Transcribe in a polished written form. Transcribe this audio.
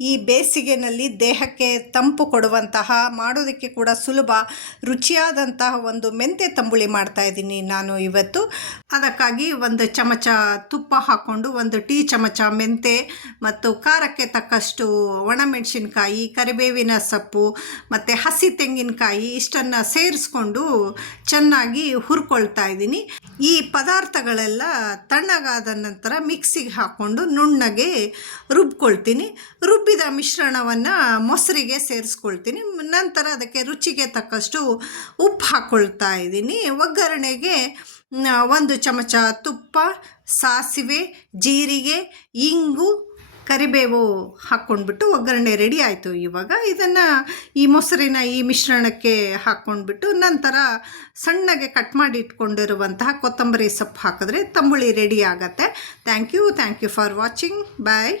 ಈ ಬೇಸಿಗೆನಲ್ಲಿ ದೇಹಕ್ಕೆ ತಂಪು ಕೊಡುವಂತಹ, ಮಾಡೋದಕ್ಕೆ ಕೂಡ ಸುಲಭ, ರುಚಿಯಾದಂತಹ ಒಂದು ಮೆಂತ್ಯ ತಂಬುಳಿ ಮಾಡ್ತಾಯಿದ್ದೀನಿ ನಾನು ಇವತ್ತು. ಅದಕ್ಕಾಗಿ 1 ಚಮಚ ತುಪ್ಪ ಹಾಕ್ಕೊಂಡು 1 ಟೀ ಚಮಚ ಮೆಂತೆ ಮತ್ತು ಖಾರಕ್ಕೆ ತಕ್ಕಷ್ಟು ಒಣಮೆಣಸಿನ್ಕಾಯಿ, ಕರಿಬೇವಿನ ಸೊಪ್ಪು ಮತ್ತು ಹಸಿ ತೆಂಗಿನಕಾಯಿ ಇಷ್ಟನ್ನು ಸೇರಿಸ್ಕೊಂಡು ಚೆನ್ನಾಗಿ ಹುರ್ಕೊಳ್ತಾ ಇದ್ದೀನಿ. ಈ ಪದಾರ್ಥಗಳೆಲ್ಲ ತಣ್ಣಗಾದ ನಂತರ ಮಿಕ್ಸಿಗೆ ಹಾಕ್ಕೊಂಡು ನುಣ್ಣಗೆ ರುಬ್ಕೊಳ್ತೀನಿ. ರುಬ್ಬಿದ ಮಿಶ್ರಣವನ್ನು ಮೊಸರಿಗೆ ಸೇರಿಸ್ಕೊಳ್ತೀನಿ. ನಂತರ ಅದಕ್ಕೆ ರುಚಿಗೆ ತಕ್ಕಷ್ಟು ಉಪ್ಪು ಹಾಕ್ಕೊಳ್ತಾ ಇದ್ದೀನಿ. ಒಗ್ಗರಣೆಗೆ 1 ಚಮಚ ತುಪ್ಪ, ಸಾಸಿವೆ, ಜೀರಿಗೆ, ಇಂಗು, ಕರಿಬೇವು ಹಾಕ್ಕೊಂಡ್ಬಿಟ್ಟು ಒಗ್ಗರಣೆ ರೆಡಿ ಆಯಿತು. ಇವಾಗ ಇದನ್ನು ಈ ಮೊಸರಿನ ಈ ಮಿಶ್ರಣಕ್ಕೆ ಹಾಕ್ಕೊಂಡ್ಬಿಟ್ಟು ನಂತರ ಸಣ್ಣಗೆ ಕಟ್ ಮಾಡಿ ಇಟ್ಕೊಂಡಿರುವಂತಹ ಕೊತ್ತಂಬರಿ ಸೊಪ್ಪು ಹಾಕಿದ್ರೆ ತಂಬುಳಿ ರೆಡಿ ಆಗುತ್ತೆ. Thank you for watching. Bye.